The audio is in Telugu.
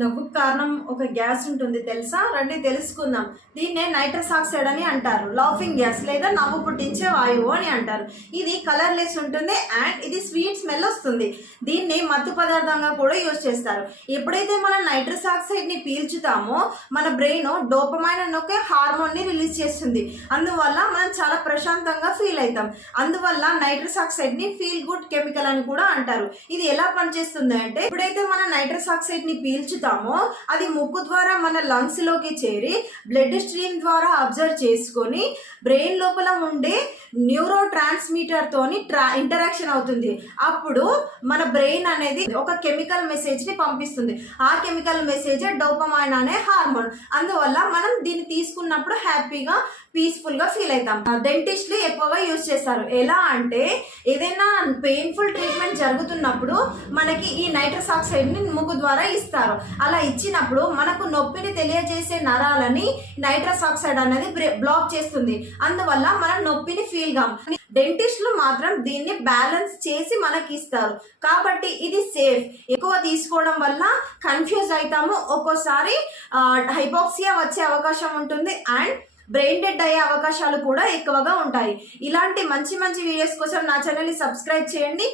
నవ్వుకు కారణం ఒక గ్యాస్ ఉంటుంది తెలుసా? రండి తెలుసుకుందాం. దీన్నే నైట్రస్ ఆక్సైడ్ అని అంటారు. లాఫింగ్ గ్యాస్ లేదా నవ్వు పుట్టించే వాయువు అని అంటారు. ఇది కలర్లెస్ ఉంటుంది అండ్ ఇది స్వీట్ స్మెల్ వస్తుంది. దీన్ని మత్తు పదార్థంగా కూడా యూజ్ చేస్తారు. ఎప్పుడైతే మనం నైట్రస్ ఆక్సైడ్ని పీల్చుతామో మన బ్రెయిన్ డోపమైన అని హార్మోన్ని రిలీజ్ చేస్తుంది. అందువల్ల మనం చాలా ప్రశాంతంగా ఫీల్ అవుతాం. అందువల్ల నైట్రస్ ఆక్సైడ్ని ఫీల్ గుడ్ కెమికల్ అని కూడా అంటారు. ఇది ఎలా పనిచేస్తుంది అంటే ఎప్పుడైతే మనం నైట్రస్ ఆక్సైడ్ని పీల్చుతామో అది ముక్కు ద్వారా మన లంగ్స్లోకి చేరి బ్లడ్ స్ట్రీమ్ ద్వారా అబ్జర్వ్ చేసుకొని బ్రెయిన్ లోపల ఉండే న్యూరో ట్రాన్స్మిటర్ తోని ట్రా ఇంటరాక్షన్ అవుతుంది. అప్పుడు మన బ్రెయిన్ అనేది ఒక కెమికల్ మెసేజ్ని పంపిస్తుంది. ఆ కెమికల్ మెసేజ్ డోపమైన్ అనే హార్మోన్ అందువల్ల మనం దీన్ని తీసుకున్నప్పుడు హ్యాపీగా పీస్ఫుల్గా ఫీల్ అవుతాం. డెంటిస్ట్లు ఎక్కువగా యూజ్ చేస్తారు. ఎలా అంటే ఏదైనా పెయిన్ఫుల్ ట్రీట్మెంట్ జరుగుతున్నప్పుడు మనకి ఈ నైట్రస్ ఆక్సైడ్ని ముగ్గు ద్వారా ఇస్తారు. అలా ఇచ్చినప్పుడు మనకు నొప్పిని తెలియజేసే నరాలని నైట్రస్ ఆక్సైడ్ అనేది బ్లాక్ చేస్తుంది. అందువల్ల మనం నొప్పిని ఫీల్ గాం డెంటిస్టులు మాత్రం దీన్ని బ్యాలెన్స్ చేసి మనకి ఇస్తారు కాబట్టి ఇది సేఫ్. ఎక్కువ తీసుకోవడం వల్ల కన్ఫ్యూజ్ అవుతాము ఒక్కోసారి హైపాక్సియా వచ్చే అవకాశం ఉంటుంది అండ్ బ్రెయిన్ డెడ్ అయ్యే అవకాశాలు కూడా ఎక్కువగా ఉంటాయి. ఇలాంటి మంచి మంచి వీడియోస్ కోసం నా ఛానల్ని సబ్స్క్రైబ్ చేయండి.